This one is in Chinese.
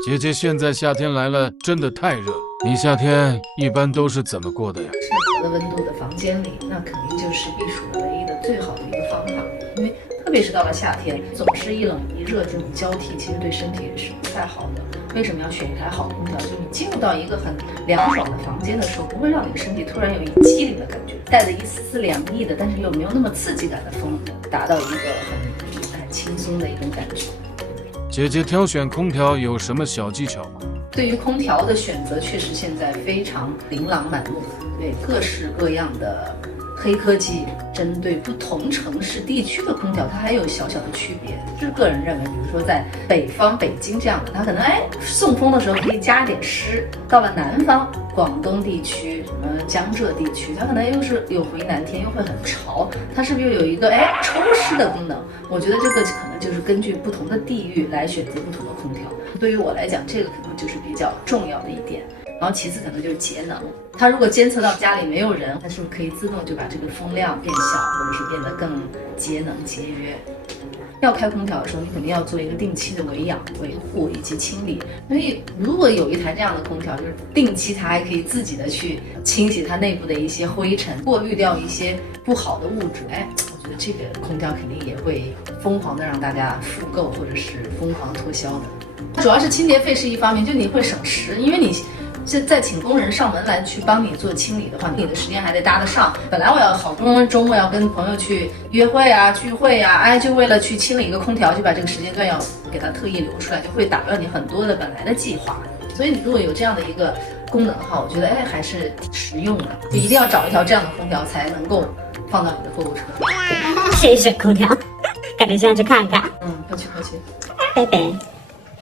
姐姐，现在夏天来了，真的太热了。你夏天一般都是怎么过的呀？适合的温度的房间里，那肯定就是避暑的唯一的最好的一个方法。因为特别是到了夏天，总是一冷一热这种交替，其实对身体是不太好的。为什么要选一台好空调？就是你进入到一个很凉爽的房间的时候，不会让你的身体突然有一激灵的感觉，带着一丝丝凉意的，但是又没有那么刺激感的风，达到一个很轻松的一种感觉。姐姐挑选空调有什么小技巧吗？对于空调的选择，确实现在非常琳琅满目，对各式各样的黑科技，针对不同城市地区的空调，它还有小小的区别。就是个人认为，比如说在北方北京这样的，它可能送风的时候可以加点湿；到了南方广东地区、什么江浙地区，它可能又是有回南天，又会很潮，它是不是又有一个抽湿的功能？我觉得这个可能就是根据不同的地域来选择不同的空调。对于我来讲，这个可能就是比较重要的一点。然后其次可能就是节能，它如果监测到家里没有人，它是不是可以自动就把这个风量变小，或者是变得更节能节约？要开空调的时候，你肯定要做一个定期的维养、维护以及清理。所以如果有一台这样的空调，就是定期它还可以自己的去清洗它内部的一些灰尘，过滤掉一些不好的物质。我觉得这个空调肯定也会疯狂的让大家复购，或者是疯狂脱销的。主要是清洁费是一方面，就你会省时，因为你再请工人上门来去帮你做清理的话，你的时间还得搭得上。本来我要好不容易周末要跟朋友去约会啊、聚会啊，就为了去清理一个空调，就把这个时间段要给它特意留出来，就会打乱你很多的本来的计划。所以你如果有这样的一个功能的话，我觉得还是挺实用的，就一定要找一条这样的空调才能够放到你的购物车。谁选空调？赶紧先去看看。快去。拜拜。